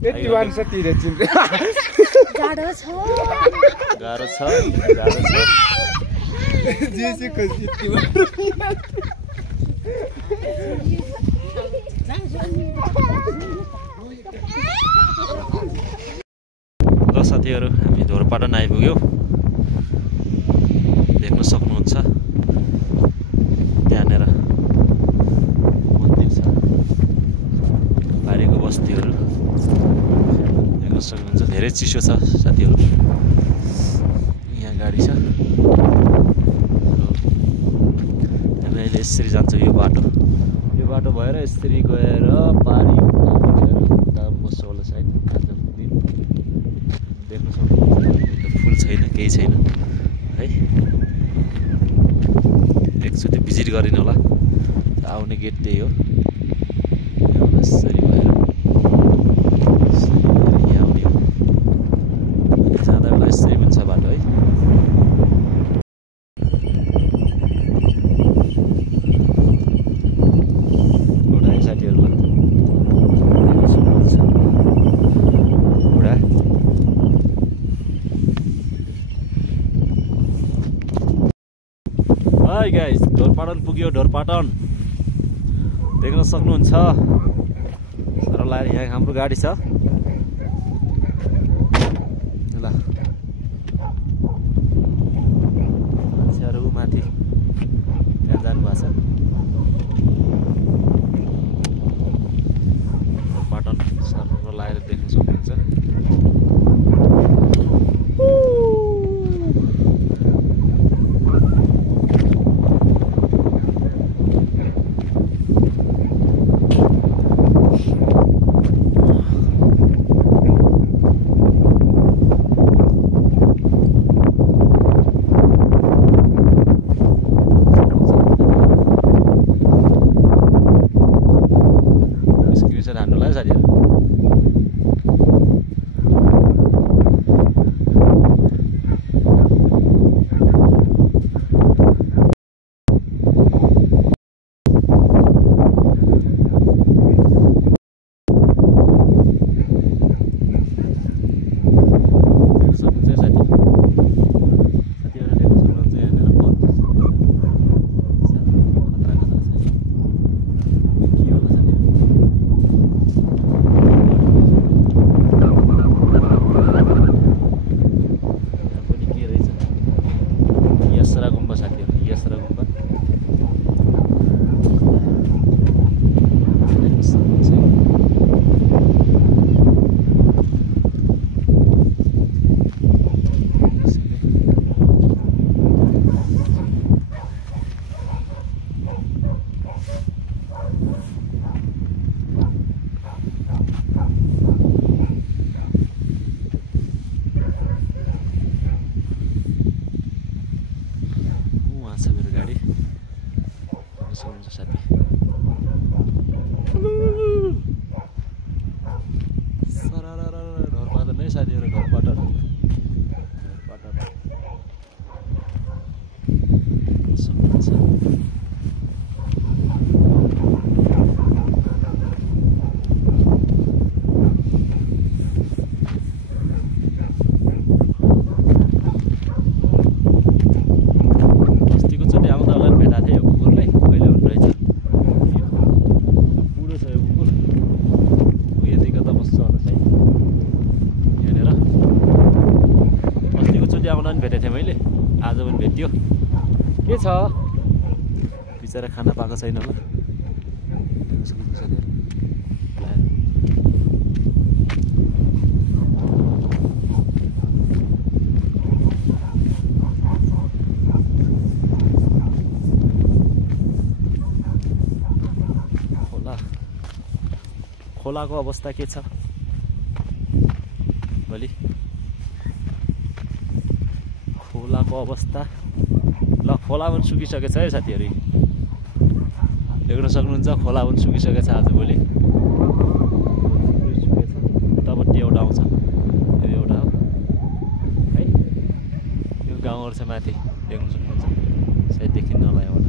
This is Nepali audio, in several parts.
यति वान सती रे चिन्ने गाह्रो छ जे चाहिँ खोज यति वान ल साथीहरु हामी ढोरपाटन आइपुग्यौ देख्न सक्नुहुन्छ त्यहाँनेर मन्दिर छ बारीको बस्तीहरु देख्न सक्नुहुन्छ धेरै चिसो छ साथीहरु यहाँ गाडी छ हामी अहिले यसरी जान्छ यो बाटो भएर यसरी गएर पारी मसोला साइड देख्न सक्नुहुन्छ फुल छैन केही छैन है एकचोटि भिजिट गरिनु होला आउने गेट त्यही हो यसरी भएर यहाँ आउने हो जाँदा बेला यसरी पनि छ बाटो है घोडा साथीहरुमा देख्न सक्नुहुन्छ घोडा हाय गाइस ढोरपाटन पुग्यो ढोरपाटन देख्न सक्नुहुन्छ सरलाई यहाँ हाम्रो गाडी छ ल मान्छेहरु माथि त्यहाँ जानु भएको छ ढोरपाटन सर लाएर देख्न सक्नुहुन्छ के छ बिचारा खाना पाएको छैन होला खोलाको अवस्था के छ भोलि खोलाको अवस्था ल खोला पनि सुकिसकेछ है साथीहरू देख्न सक्नुहुन्छ खोला पनि सुकिसकेछ आज भोलि सुकेछ उतापट्टि एउटा आउँछ यो एउटा हो है यो गाउँहरू छ माथि देख्न सक्नुहुन्छ सायद देखिन्न होला यहाँबाट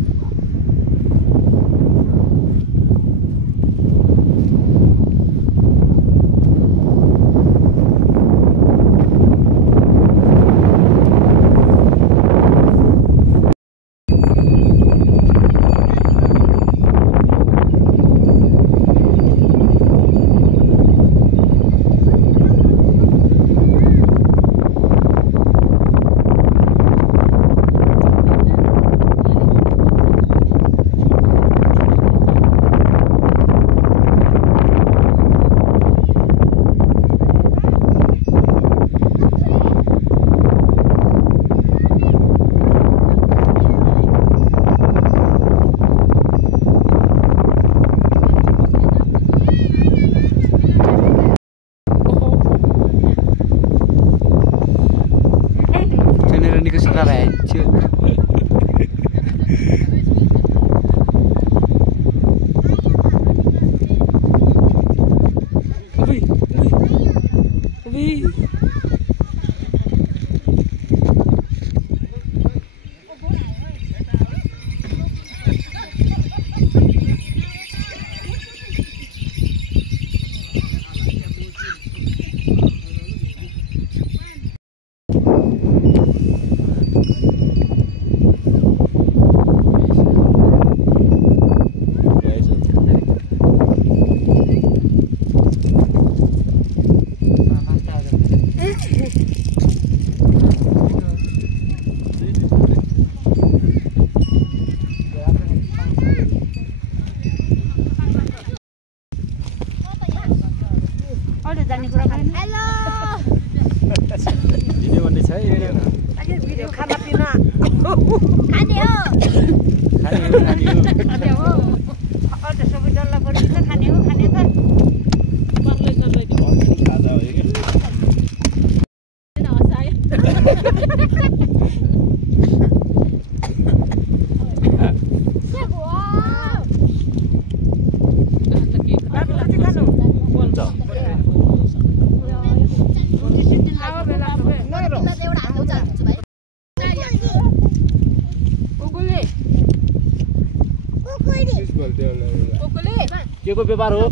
के को व्यापार हो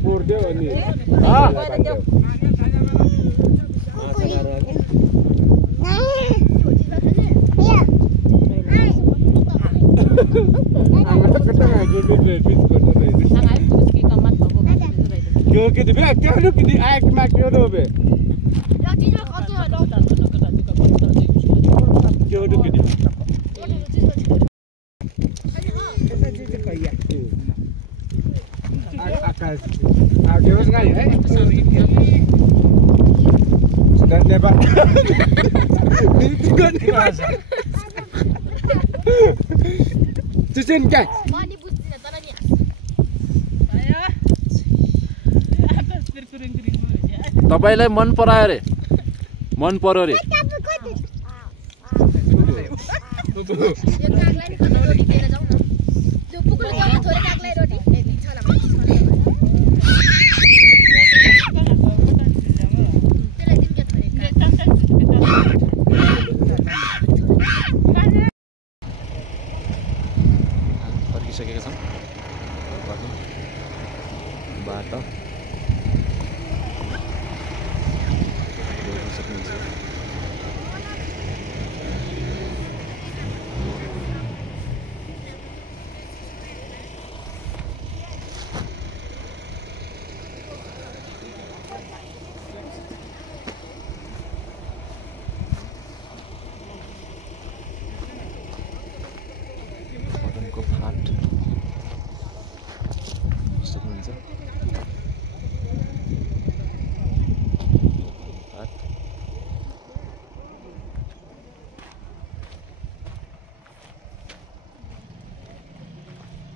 पोर्दियो अनि तपाईलाई मन परायो रे मन पर्यो रे फर्किसकेका छौँ बाटो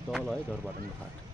तल है दरबार फाट